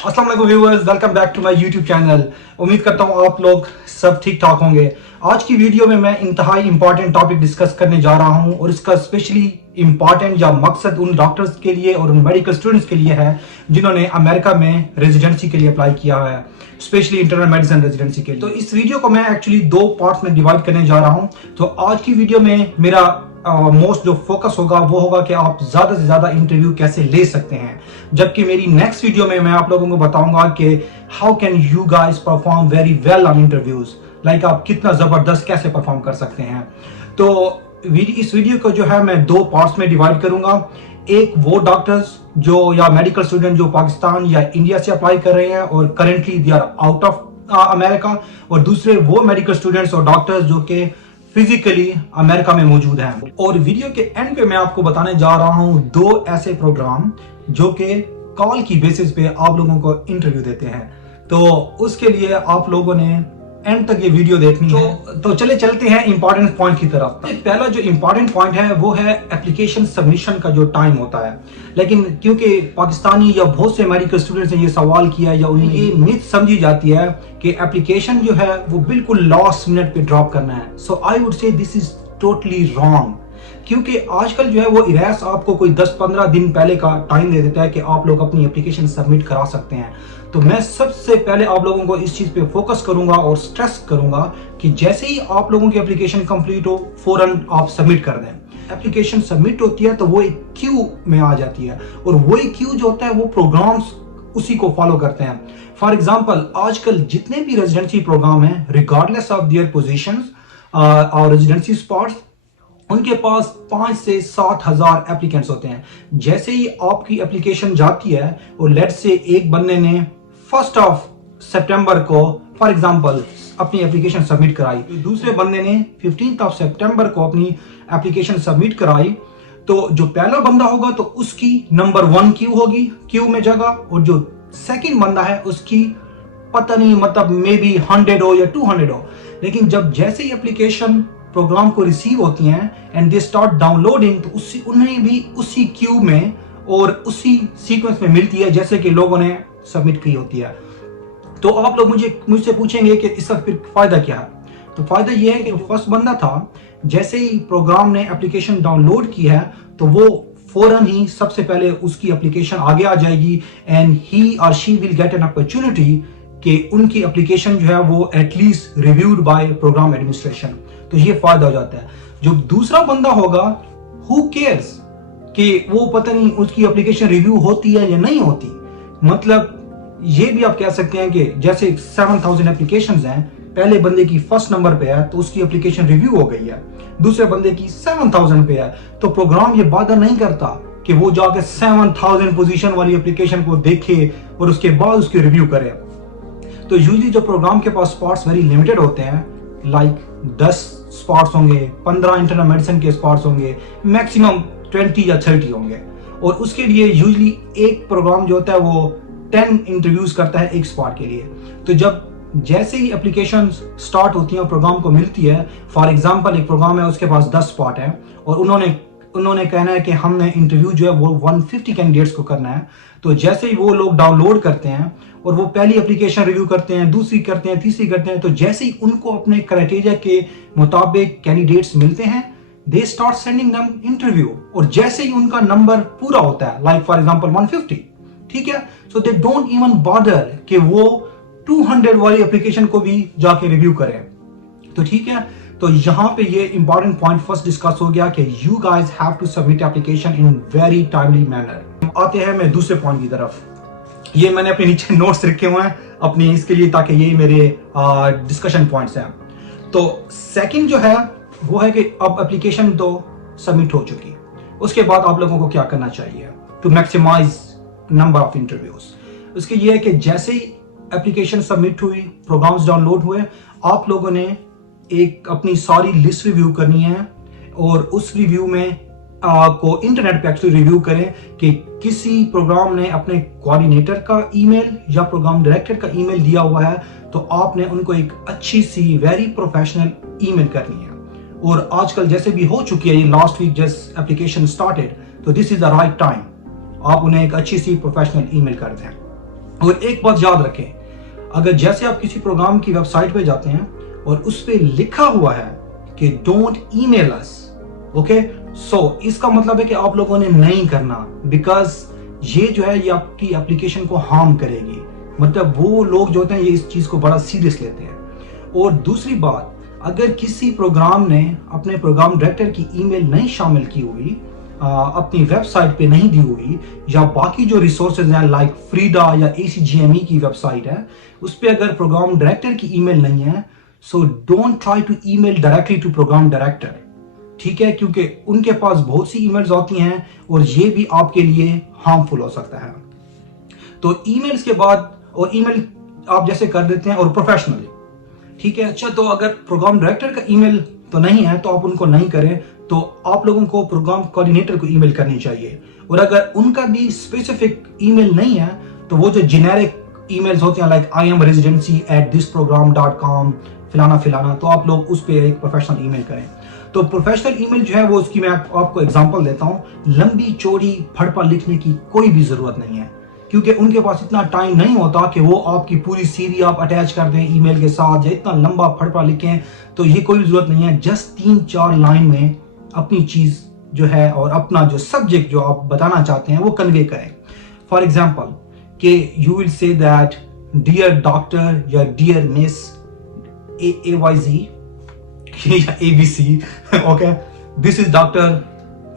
अस्सलाम वालेकुम viewers, welcome back to my YouTube channel. उम्मीद करता हूँ आप लोग सब ठीक ठाक होंगे। आज की वीडियो में मैं इंतहाई इंपॉर्टेंट टॉपिक डिस्कस करने जा रहा हूँ और इसका स्पेशली इंपॉर्टेंट या मकसद उन डॉक्टर्स के लिए और उन मेडिकल स्टूडेंट्स के लिए है जिन्होंने अमेरिका में रेजिडेंसी के लिए अप्लाई किया है, स्पेशली इंटरनल मेडिसिन रेजिडेंसी के लिए। तो इस वीडियो को मैं एक्चुअली दो पार्ट्स में डिवाइड करने जा रहा हूँ। तो आज की वीडियो में मेरा मोस्ट जो फोकस होगा वो होगा कि आप ज्यादा से ज्यादा इंटरव्यू कैसे ले सकते हैं, जबकि मेरी नेक्स्ट वीडियो में मैं आप लोगों को बताऊंगा कि how can you guys perform very well on interviews, like आप कितना जबरदस्त कैसे परफॉर्म कर सकते हैं। तो इस वीडियो को जो है मैं दो पार्ट्स में डिवाइड करूंगा। एक वो डॉक्टर्स जो या मेडिकल स्टूडेंट जो पाकिस्तान या इंडिया से अप्लाई कर रहे हैं और currently they are out of America, और दूसरे वो मेडिकल स्टूडेंट्स और डॉक्टर्स जो कि फिजिकली अमेरिका में मौजूद हैं। और वीडियो के एंड पे मैं आपको बताने जा रहा हूं दो ऐसे प्रोग्राम जो कि कॉल की बेसिस पे आप लोगों को इंटरव्यू देते हैं। तो उसके लिए आप लोगों ने एंड तक ये वीडियो देखनी है। तो चले चलते हैं इंपॉर्टेंट पॉइंट की तरफ। पहला जो इंपॉर्टेंट पॉइंट है वो है एप्लीकेशन सबमिशन का जो टाइम होता है। लेकिन क्योंकि पाकिस्तानी या बहुत से मेडिकल स्टूडेंट्स ने ये सवाल किया या उन्हें ये मिथ समझी जाती है कि एप्लीकेशन जो है वो बिल्कुल लास्ट मिनट पे ड्रॉप करना है। So I would say this is totally wrong, क्योंकि आजकल जो है वो इरास आपको कोई 10-15 दिन पहले का टाइम दे देता है कि आप लोग अपनी एप्लीकेशन सबमिट करा सकते हैं। तो मैं सबसे पहले आप लोगों को इस चीज पे फोकस करूंगा और स्ट्रेस करूंगा कि जैसे ही आप लोगों की एप्लीकेशन कंप्लीट हो फौरन आप सबमिट कर दें। एप्लीकेशन सबमिट होती है तो वो एक क्यू में आ जाती है और वो एक क्यू जो होता है वो प्रोग्राम्स उसी को फॉलो करते हैं। फॉर एग्जाम्पल आजकल जितने भी रेजिडेंसी प्रोग्राम है रिगार्डलेस ऑफ देयर पोजीशंस और रेजिडेंसी स्पॉट्स, उनके पास 5 से 7 हजार एप्लीकेंट्स होते हैं। जैसे ही आपकी एप्लीकेशन जाती है और लेट से एक बंदे ने 1 सितंबर को फॉर एग्जांपल अपनी एप्लीकेशन सबमिट कराई, दूसरे बंदे ने 15 सितंबर को अपनी एप्लीकेशन सबमिट कराई, तो जो पहला बंदा होगा तो उसकी नंबर 1 क्यू होगी, क्यू में जगह, और जो सेकंड बंदा है उसकी पता नहीं मतलब मे बी 100 हो या 200 हो। लेकिन जब जैसे ही एप्लीकेशन प्रोग्राम को रिसीव होती हैं एंड दे स्टार्ट डाउनलोडिंग, तो उन्हें भी उसी क्यू में और उसी सीक्वेंस में मिलती है जैसे कि लोगों ने सबमिट की होती है। तो आप लोग मुझसे पूछेंगे कि इसका फिर फायदा क्या है। तो फायदा यह है कि फर्स्ट बंदा था, जैसे ही प्रोग्राम ने एप्लीकेशन डाउनलोड की है तो वो फौरन ही सबसे पहले उसकी एप्लीकेशन आगे आ जाएगी एंड ही और she will get an opportunity कि उनकी एप्लीकेशन जो है वो at least reviewed by programme administration. तो ये फायदा हो जाता है। जो दूसरा बंदा होगा, हु केयर्स कि वो पता नहीं उसकी एप्लीकेशन रिव्यू होती है या नहीं होती, मतलब ये भी आप कह सकते हैं कि जैसे 7000 एप्लीकेशंस हैं, पहले बंदे की फर्स्ट नंबर पे है तो उसकी एप्लीकेशन रिव्यू हो गई है, दूसरे बंदे की 7000 पे है, तो प्रोग्राम ये वादा नहीं करता कि वो जाके 7000 पोजीशन वाली एप्लीकेशन को देखे और उसके बाद उसकी रिव्यू करे। तो यूजली जो प्रोग्राम के पास स्पॉट्स वेरी लिमिटेड होते हैं, लाइक 10 स्पॉट्स होंगे, 15 इंटरनल मेडिसिन के स्पॉट्स होंगे, मैक्सिमम 20 या 30 होंगे, और उसके लिए यूजली एक प्रोग्राम जो होता है वो 10 इंटरव्यूज करता है एक स्पॉट के लिए। तो जब जैसे ही एप्लीकेशन स्टार्ट होती है प्रोग्राम को मिलती है, फॉर एग्जांपल एक प्रोग्राम है उसके पास 10 स्पॉट है और उन्होंने कहना है कि हमने इंटरव्यू जो है वो 150 कैंडिडेट्स को करना है। तो जैसे ही वो लोग डाउनलोड करते हैं और वो पहली एप्लीकेशन रिव्यू करते हैं, दूसरी करते हैं, तीसरी करते हैं, तो जैसे ही उनको अपने क्राइटेरिया के मुताबिक कैंडिडेट्स मिलते हैं they start sending them interview, और जैसे ही उनका नंबर पूरा होता है, लाइक फॉर एग्जांपल 150, ठीक है, सो दे डोंट इवन बॉदर कि वो 200 वाली एप्लीकेशन को भी जाके रिव्यू करें। तो ठीक है, तो यहां पे ये इंपॉर्टेंट पॉइंट फर्स्ट डिस्कस हो गया कि you guys have to submit application in very timely manner. आते हैं मैं दूसरे पॉइंट की तरफ। ये मैंने अपने नीचे नोट्स रखे हुए हैं अपनी इसके लिए, ताकि ये मेरे डिस्कशन पॉइंट्स हैं। तो सेकंड जो है वो है कि अब एप्लीकेशन तो सबमिट हो चुकी, उसके बाद आप लोगों को क्या करना चाहिए to maximise number of interviews. उसके ये है कि जैसे ही एप्लीकेशन सबमिट हुई, प्रोग्राम्स डाउनलोड हुए, आप लोगों ने एक अपनी सारी लिस्ट रिव्यू करनी है और उस रिव्यू में को इंटरनेट पे एक्चुअली रिव्यू करें कि किसी प्रोग्राम ने अपने कोऑर्डिनेटर का ईमेल या प्रोग्राम डायरेक्टर का ईमेल दिया हुआ है, तो आपने उनको एक अच्छी सी वेरी प्रोफेशनल ईमेल करनी है। और आजकल जैसे भी हो चुकी है ये last week just application started, so this is the right time, आप उन्हें एक अच्छी सी प्रोफेशनल ईमेल कर दें। और एक बात याद रखें, अगर जैसे आप किसी प्रोग्राम की वेबसाइट पे जाते हैं और उस पे लिखा हुआ है कि डोंट ईमेल अस, ओके, सो इसका मतलब है कि आप लोगों ने नहीं करना, बिकॉज ये जो है ये आपकी एप्लीकेशन को हार्म करेगी। मतलब वो लोग जो होते हैं ये इस चीज को बड़ा सीरियस लेते हैं। और दूसरी बात, अगर किसी प्रोग्राम ने अपने प्रोग्राम डायरेक्टर की ईमेल नहीं शामिल की हुई, अपनी वेबसाइट पे नहीं दी हुई, या बाकी जो रिसोर्सेज हैं लाइक फ्रीडा या ACGME की वेबसाइट है उस पे अगर प्रोग्राम डायरेक्टर की ईमेल नहीं है, so don't try to email directly to programme director, ठीक है, क्योंकि उनके पास बहुत सी ईमेल्स आती हैं और ये भी आपके लिए हार्मफुल हो सकता है। तो ईमेल्स के बाद, और ईमेल आप जैसे कर देते हैं और प्रोफेशनली, ठीक है। अच्छा, तो अगर प्रोग्राम डायरेक्टर का ईमेल तो नहीं है तो आप उनको नहीं करें, तो आप लोगों को प्रोग्राम कोऑर्डिनेटर को ईमेल करनी चाहिए। और अगर उनका भी स्पेसिफिक ईमेल नहीं है तो वो जो जेनेरिक ईमेल्स होते हैं लाइक imresidency@thisprogram.com फिलाना फिलाना, तो आप लोग उस पर एक प्रोफेशनल ईमेल करें। तो प्रोफेशनल ईमेल जो है वो उसकी मैं आपको एग्जांपल देता हूँ। लंबी चौड़ी फड़फड़ लिखने की कोई भी जरूरत नहीं है, क्योंकि उनके पास इतना टाइम नहीं होता कि वो आपकी पूरी CV आप अटैच कर दें ईमेल के साथ, या इतना लंबा फड़फड़ा लिखें, तो ये कोई भी जरूरत नहीं है। जस्ट 3-4 लाइन में अपनी चीज जो है और अपना जो सब्जेक्ट जो आप बताना चाहते हैं वो कन्वे करें। फॉर एग्जाम्पल कि you will say that dear doctor या डियर मिस AYZ या ABC, okay, this is Dr.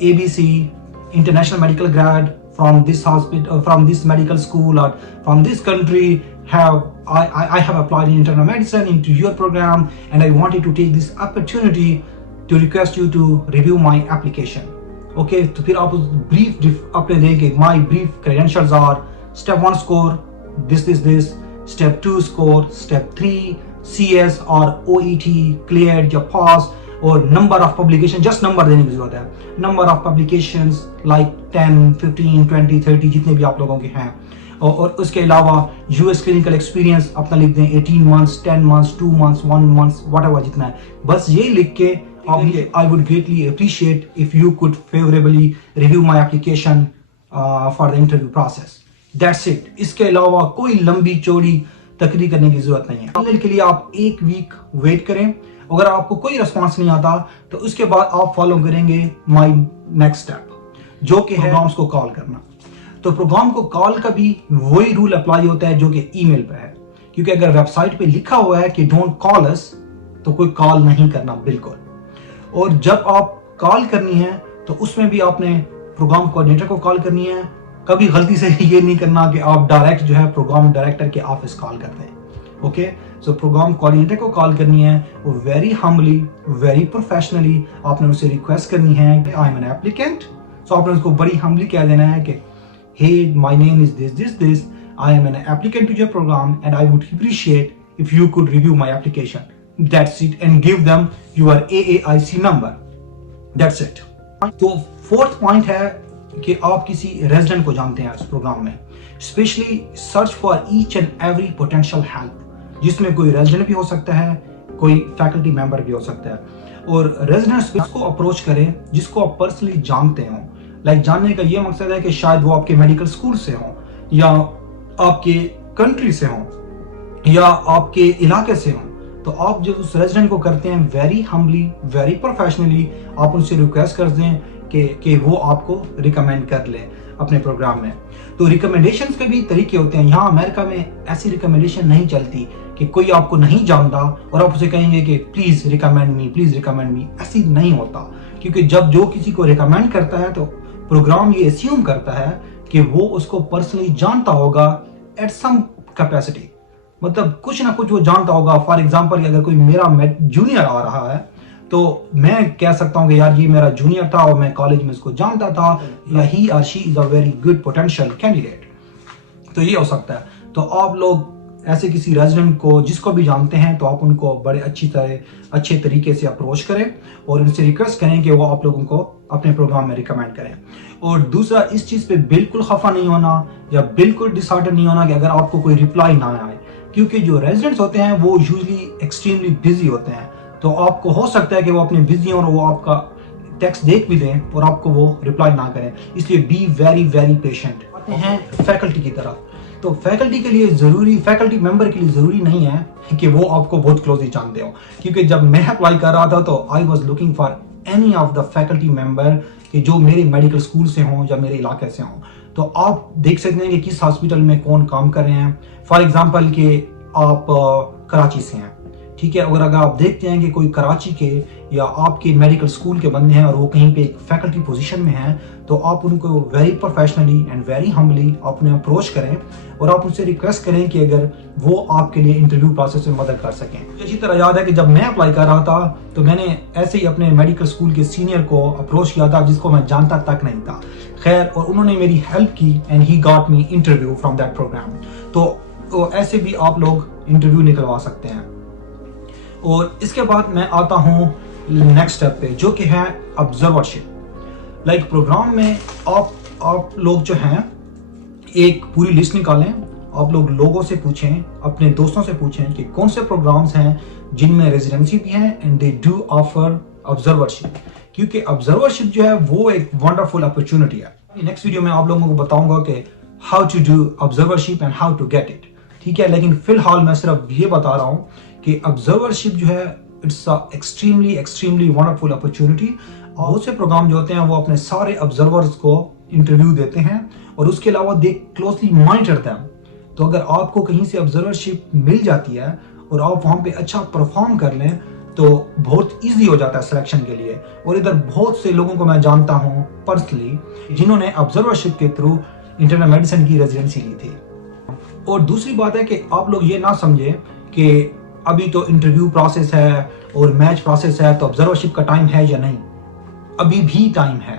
ABC, international medical grad from this hospital, from this medical school or from this country. I have applied in internal medicine into your program and I wanted to take this opportunity to request you to review my application. Okay, तो फिर आप उस brief अपने देंगे, my brief credentials are step 1 score this, step 2 score, step 3 CS और OET cleared या pass, और number of publication, just number देने की जरूरत है, number of publications like 10, 15, 20, 30 जितने भी आप लोगों के हैं, और उसके अलावा US clinical experience अपना लिख दें 18 months, 10 months, 2 months, 1 month, whatever जितना है, बस ये लिख के आप, I would greatly appreciate if you could favorably review my application for the interview process. That's it. इसके अलावा कोई लंबी चौड़ी तकरीर करने की जरूरत नहीं है। ईमेल के लिए आप 1 वीक वेट करें, अगर आपको कोई रिस्पांस नहीं आता तो उसके बाद आप फॉलो करेंगे माय नेक्स्ट स्टेप, जो कि है प्रोग्राम्स को कॉल करना। तो प्रोग्राम को कॉल का भी वही रूल अप्लाई होता है जो कि ईमेल पे है, क्योंकि अगर वेबसाइट पे लिखा हुआ है कि डोंट कॉल अस, तो कोई कॉल नहीं करना बिल्कुल। और जब आप कॉल करनी है तो उसमें भी आपने प्रोग्राम कोऑर्डिनेटर को कॉल करनी है। कभी गलती से ये नहीं करना कि आप डायरेक्ट जो है प्रोग्राम डायरेक्टर के ऑफिस कॉल करते हैं। ओके, सो प्रोग्राम कोऑर्डिनेटर को कॉल करनी है, वो वेरी हम्बली, वेरी प्रोफेशनली आपने उनसे रिक्वेस्ट करनी है कि I am an applicant. So आपने उसको बड़ी हम्बली कह देना है कि hey my name is this, I am an applicant to your programme and I would appreciate if you could review my application, that's it, and give them your AAIC number, that's it. तो fourth point है कि आप किसी resident को जानते हैं इस programme में, specially search for each and every potential help, जिसमें कोई रेजिडेंट भी हो सकता है, कोई फैकल्टी मेंबर भी हो सकता है। और रेजिडेंट्स को अप्रोच करें जिसको आप पर्सनली जानते हो। लाइक जानने का ये मकसद है कि शायद वो आपके मेडिकल स्कूल से हो, या आपके कंट्री से हो, या आपके इलाके से हो। तो आप जब उस रेजिडेंट को करते हैं वेरी हम्बली, वेरी प्रोफेशनली, आप उनसे रिक्वेस्ट कर दें कि वो आपको रिकमेंड कर ले अपने प्रोग्राम में। तो रिकमेंडेशंस के भी तरीके होते हैं। यहाँ अमेरिका में ऐसी रिकमेंडेशन नहीं चलती कि कोई आपको नहीं जानता और आप उसे कहेंगे कि प्लीज रिकमेंड मी, ऐसी नहीं होता। क्योंकि जब जो किसी को रिकमेंड करता है तो प्रोग्राम ये अस्यूम करता है कि वो उसको पर्सनली जानता होगा एट सम कैपेसिटी, मतलब कुछ ना कुछ वो जानता होगा। फॉर एग्जाम्पल, अगर कोई मेरा जूनियर आ रहा है तो मैं कह सकता हूँ कि यार ये मेरा जूनियर था और मैं कॉलेज में इसको जानता था, या ही और she is a very good potential candidate. तो ये हो सकता है। तो आप लोग ऐसे किसी रेजिडेंट को जिसको भी जानते हैं तो आप उनको बड़े अच्छे तरीके से अप्रोच करें और उनसे रिक्वेस्ट करें कि वो आप लोगों को अपने प्रोग्राम में रिकमेंड करें। और दूसरा, इस चीज़ पे बिल्कुल खफा नहीं होना या बिल्कुल डिसऑर्डर नहीं होना कि अगर आपको कोई रिप्लाई ना आए, क्योंकि जो रेजिडेंट्स होते हैं वो यूजली एक्सट्रीमली बिजी होते हैं। तो आपको हो सकता है कि वो अपने बिजी और वो आपका टेक्स्ट देख भी दें और आपको वो रिप्लाई ना करें। इसलिए बी वेरी वेरी पेशेंट। आते हैं फैकल्टी की तरफ। तो फैकल्टी के लिए ज़रूरी, फैकल्टी मेंबर के लिए ज़रूरी नहीं है कि वो आपको बहुत क्लोजली जानते हो, क्योंकि जब मैं अप्लाई कर रहा था तो I was looking for any of the faculty member कि जो मेरे मेडिकल स्कूल से हों या मेरे इलाके से हों। तो आप देख सकते हैं कि किस हॉस्पिटल में कौन काम कर रहे हैं। फॉर एग्जांपल कि आप कराची से हैं, ठीक है, और अगर आप देखते हैं कि कोई कराची के या आपके मेडिकल स्कूल के बंदे हैं और वो कहीं पे एक फैकल्टी पोजीशन में हैं, तो आप उनको very professionally and very humbly आप उन्हें अप्रोच करें और आप उनसे रिक्वेस्ट करें कि अगर वो आपके लिए इंटरव्यू प्रोसेस में मदद कर सकें। इसी तरह याद है कि जब मैं अप्लाई कर रहा था तो मैंने ऐसे ही अपने मेडिकल स्कूल के सीनियर को अप्रोच किया था जिसको मैं जानता तक नहीं था, खैर, और उन्होंने मेरी हेल्प की and he got me interview from that programme. तो ऐसे भी आप लोग इंटरव्यू निकलवा सकते हैं। और इसके बाद मैं आता हूँ नेक्स्ट स्टेप पे, जो कि है ऑब्जर्वरशिप। लाइक प्रोग्राम में आप लोग जो हैं एक पूरी लिस्ट निकालें, आप लोग लोगों से पूछें, अपने दोस्तों से पूछें कि कौन से प्रोग्राम्स हैं जिनमें रेजिडेंसी भी है and they do offer observership, क्योंकि ऑब्जर्वरशिप जो है वो एक वंडरफुल अपॉर्चुनिटी है। नेक्स्ट वीडियो में आप लोगों को बताऊंगा कि how to do observership and how to get it, ठीक है, लेकिन फिलहाल मैं सिर्फ ये बता रहा हूँ कि ऑब्जर्वरशिप जो है इट्स एक्सट्रीमली वंडरफुल अपॉर्चुनिटी। बहुत से प्रोग्राम जो होते हैं वो अपने सारे ऑब्जर्वर्स को इंटरव्यू देते हैं और उसके अलावा दे क्लोजली मॉनिटर देम। तो अगर आपको कहीं से ऑब्जर्वरशिप मिल जाती है और आप वहाँ पे अच्छा परफॉर्म कर लें तो बहुत ईजी हो जाता है सिलेक्शन के लिए। और इधर बहुत से लोगों को मैं जानता हूँ पर्सनली जिन्होंने ऑब्जर्वरशिप के थ्रू इंटरनल मेडिसिन की रेजिडेंसी ली थी। और दूसरी बात है कि आप लोग ये ना समझे कि अभी तो इंटरव्यू प्रोसेस है और मैच प्रोसेस है तो ऑब्जर्वरशिप का टाइम है या नहीं, अभी भी टाइम है,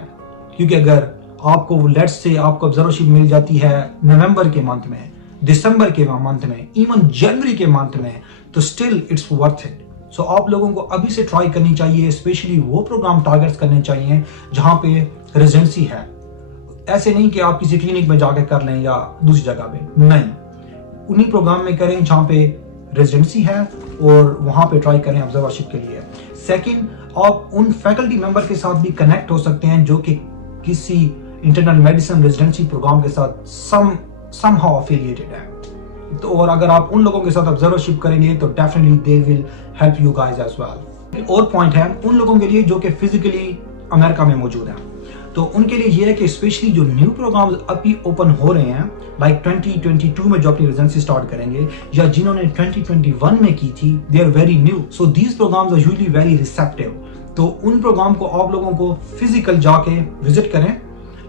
क्योंकि अगर आपको लेट्स से आपको ऑब्जर्वरशिप मिल जाती है नवंबर के मंथ में, दिसंबर के मंथ में, इवन जनवरी के मंथ में, तो स्टिल इट्स वर्थ इट। सो आप लोगों को अभी से ट्राई करनी चाहिए, स्पेशली वो प्रोग्राम टारगेट्स करने चाहिए जहां पे रेजिडेंसी है। ऐसे नहीं कि आप किसी क्लिनिक में जाकर कर लें या दूसरी जगह पे, नहीं, उन्हीं प्रोग्राम में करें जहां पे रेजिडेंसी है और वहां पे ट्राई करें ऑब्जर्वरशिप के लिए। सेकंड, आप उन फैकल्टी मेंबर के साथ भी कनेक्ट हो सकते हैं जो कि किसी इंटरनल मेडिसिन रेजिडेंसी प्रोग्राम के साथ समहाउ एफिलिएटेड है। तो और अगर आप उन लोगों के साथ ऑब्जर्वरशिप करेंगे तो definitely they will help you guys as well. और पॉइंट है उन लोगों के लिए जो कि फिजिकली अमेरिका में मौजूद हैं, तो उनके लिए ये है कि स्पेशली जो न्यू प्रोग्राम्स अभी ओपन हो रहे हैं, लाइक 2022 में जो अपनी रेजिडेंसी स्टार्ट करेंगे या जिन्होंने 2021 में की थी, they are very new, so these programmes are usually very receptive. तो उन प्रोग्राम को आप लोगों को फिजिकल जाके विजिट करें,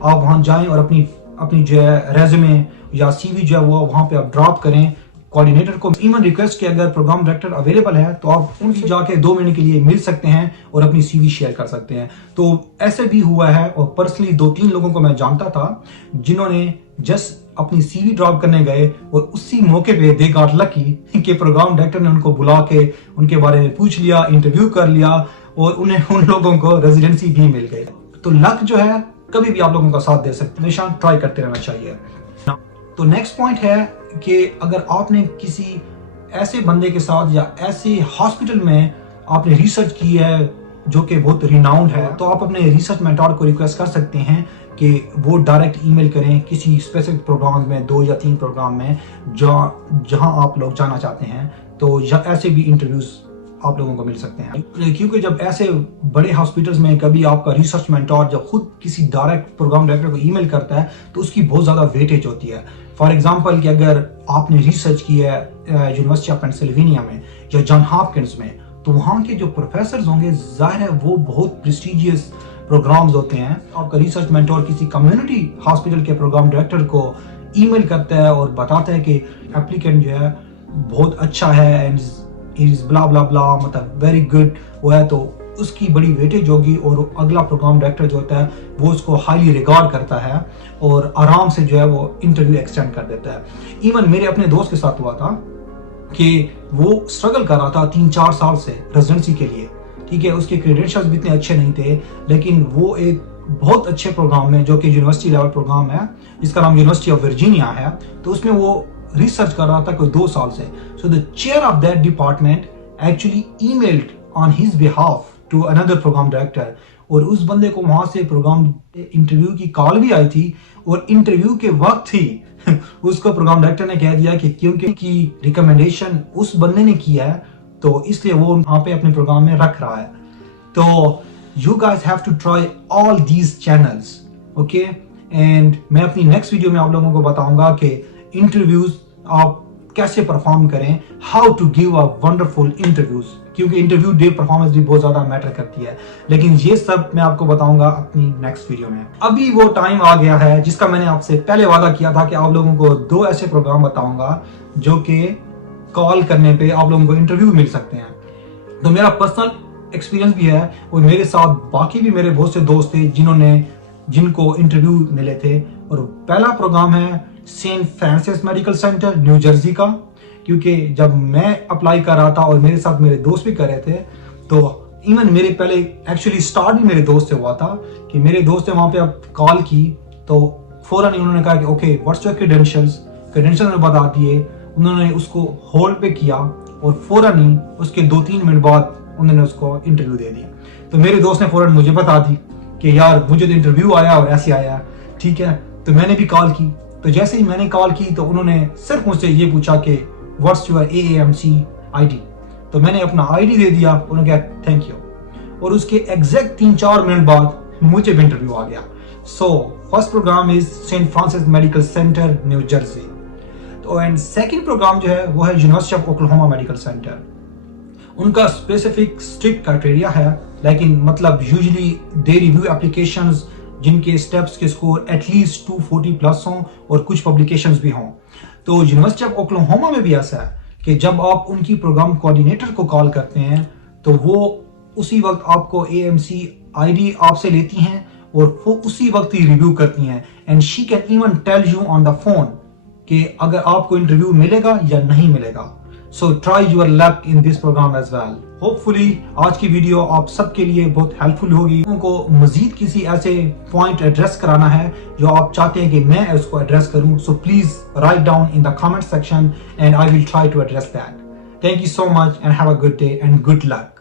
आप वहां जाएं और अपनी जो है रेज्यूमे या सीवी जो है वो वहां पे आप ड्रॉप करें। कोऑर्डिनेटर को इवन रिक्वेस्ट कि अगर प्रोग्राम डायरेक्टर अवेलेबल है तो आप उनसे जाके 2 महीने के लिए मिल सकते हैं और अपनी सीवी शेयर कर सकते हैं। तो ऐसे भी हुआ है और पर्सनली 2-3 लोगों को मैं जानता था जिन्होंने जस्ट अपनी सीवी ड्रॉप करने गए और उसी मौके पे दे गॉट लकी कि प्रोग्राम डायरेक्टर ने उनको बुला के उनके बारे में पूछ लिया, इंटरव्यू कर लिया और उन्हें उन लोगों को रेजिडेंसी भी मिल गई। तो लक जो है कभी भी आप लोगों का साथ दे सकते हैं, हमेशा ट्राई करते रहना चाहिए। तो नेक्स्ट पॉइंट है कि अगर आपने किसी ऐसे बंदे के साथ या ऐसे हॉस्पिटल में आपने रिसर्च की है जो कि बहुत रिनाउंड है, तो आप अपने रिसर्च मेंटर को रिक्वेस्ट कर सकते हैं कि वो डायरेक्ट ईमेल करें किसी स्पेसिफिक प्रोग्राम में, 2 या 3 प्रोग्राम में जहां आप लोग जाना चाहते हैं। तो ऐसे भी इंटरव्यूज आप लोगों को मिल सकते हैं, क्योंकि जब ऐसे बड़े हॉस्पिटल्स में कभी आपका रिसर्च मेंटर जब खुद किसी डायरेक्ट प्रोग्राम डायरेक्टर को ईमेल करता है तो उसकी बहुत ज़्यादा वेटेज होती है। फॉर एग्जांपल कि अगर आपने रिसर्च की है यूनिवर्सिटी ऑफ पेंसिल्वेनिया में या जॉन हॉपकिंस में, तो वहाँ के जो प्रोफेसर होंगे जाहिर है वो बहुत प्रेस्टिजियस प्रोग्राम्स होते हैं। आपका रिसर्च मेंटर किसी कम्युनिटी हॉस्पिटल के प्रोग्राम डायरेक्टर को ईमेल करता है और बताता है कि एप्लीकेंट जो है बहुत अच्छा है एंड इज ब्ला ब्ला ब्ला, मतलब वेरी गुड वो है, तो उसकी बड़ी वेटेज होगी और अगला प्रोग्राम डायरेक्टर जो होता है वो उसको हाईली रिगार्ड करता है और आराम से जो है वो इंटरव्यू एक्सटेंड कर देता है। इवन मेरे अपने दोस्त के साथ हुआ था कि वो स्ट्रगल कर रहा था 3-4 साल से रेजिडेंसी के लिए, ठीक है, उसके क्रेडेंशियल्स भी इतने अच्छे नहीं थे, लेकिन वो एक बहुत अच्छे प्रोग्राम में जो कि यूनिवर्सिटी लेवल प्रोग्राम है जिसका नाम यूनिवर्सिटी ऑफ वर्जीनिया है, तो उसमें वो रिसर्च कर रहा था कोई 2 साल से। So the chair of that department actually emailed on his behalf to another programme director, और उस बंदे को वहां से प्रोग्राम इंटरव्यू की कॉल भी आई थी और इंटरव्यू के वक्त ही उसको प्रोग्राम डायरेक्टर ने कह दिया कि क्योंकि की रिकमेंडेशन उस बंदे ने किया है तो इसलिए वो वहां पे अपने प्रोग्राम में रख रहा है। तो you guys have to try all these channels, okay. And मैं अपनी नेक्स्ट वीडियो में आप लोगों को बताऊंगा कि इंटरव्यूज आप कैसे परफॉर्म करें, how to give a wonderful interviews, क्योंकि इंटरव्यू डे परफॉर्मेंस भी बहुत ज्यादा मैटर करती है। लेकिन ये सब मैं आपको बताऊंगा अपनी नेक्स्ट वीडियो में। अभी वो टाइम आ गया है जिसका मैंने आपसे पहले वादा किया था कि आप लोगों को 2 ऐसे प्रोग्राम बताऊंगा जो कि कॉल करने पे आप लोगों को इंटरव्यू मिल सकते हैं। तो मेरा पर्सनल एक्सपीरियंस भी है और मेरे साथ बाकी भी मेरे बहुत से दोस्त थे जिनको इंटरव्यू मिले थे। और पहला प्रोग्राम है Saint Francis Medical Center New Jersey का, क्योंकि जब मैं अप्लाई कर रहा था और मेरे साथ मेरे दोस्त भी कर रहे थे, तो इवन मेरे पहले एक्चुअली स्टार्ट भी मेरे दोस्त से हुआ था कि मेरे दोस्त ने वहां पे अब कॉल की तो फौरन ही उन्होंने कहा कि ओके व्हाट्स योर क्रेडेंशियल्स में बता दिए। उन्होंने उसको होल्ड पे किया और फौरन ही उसके 2-3 मिनट बाद उन्होंने उसको इंटरव्यू दे दिया। तो मेरे दोस्त ने फौरन मुझे बता दी कि यार मुझे तो इंटरव्यू आया और ऐसे आया, ठीक है। तो मैंने भी कॉल की, तो जैसे ही मैंने कॉल की तो उन्होंने सिर्फ मुझसे ये पूछा कि व्हाट्स योर AAMC ID। तो मैंने अपना ID दे दिया, उन्होंने कहा थैंक यू, और उसके एग्जैक्ट 3-4 मिनट बाद मुझे भी इंटरव्यू आ गया। So first programme is Saint Francis Medical Center New Jersey. तो एंड सेकंड प्रोग्राम जो है वो है University of Oklahoma Medical Center. उनका स्पेसिफिक स्ट्रिक्ट क्राइटेरिया है, लेकिन मतलब यूजुअली दे रिव्यू एप्लीकेशंस जिनके स्टेप्स के स्कोर एटलीस्ट 240+ हों और कुछ पब्लिकेशंस भी हों। तो यूनिवर्सिटी ऑफ ओक्लाहोमा में भी ऐसा है कि जब आप उनकी प्रोग्राम कोऑर्डिनेटर को कॉल करते हैं तो वो उसी वक्त आपको AAMC ID आपसे लेती हैं और वो उसी वक्त ही रिव्यू करती हैं। And she can even tell you on the phone कि अगर आपको इंटरव्यू मिलेगा या नहीं मिलेगा। So try your luck in this programme as well. Hopefully आज की वीडियो आप सबके लिए बहुत हेल्पफुल होगी। उनको मजीद किसी ऐसे पॉइंट एड्रेस कराना है जो आप चाहते हैं कि मैं उसको एड्रेस करूं, so please write down in the comment section and I will try to address that. Thank you so much and have a good day and good luck.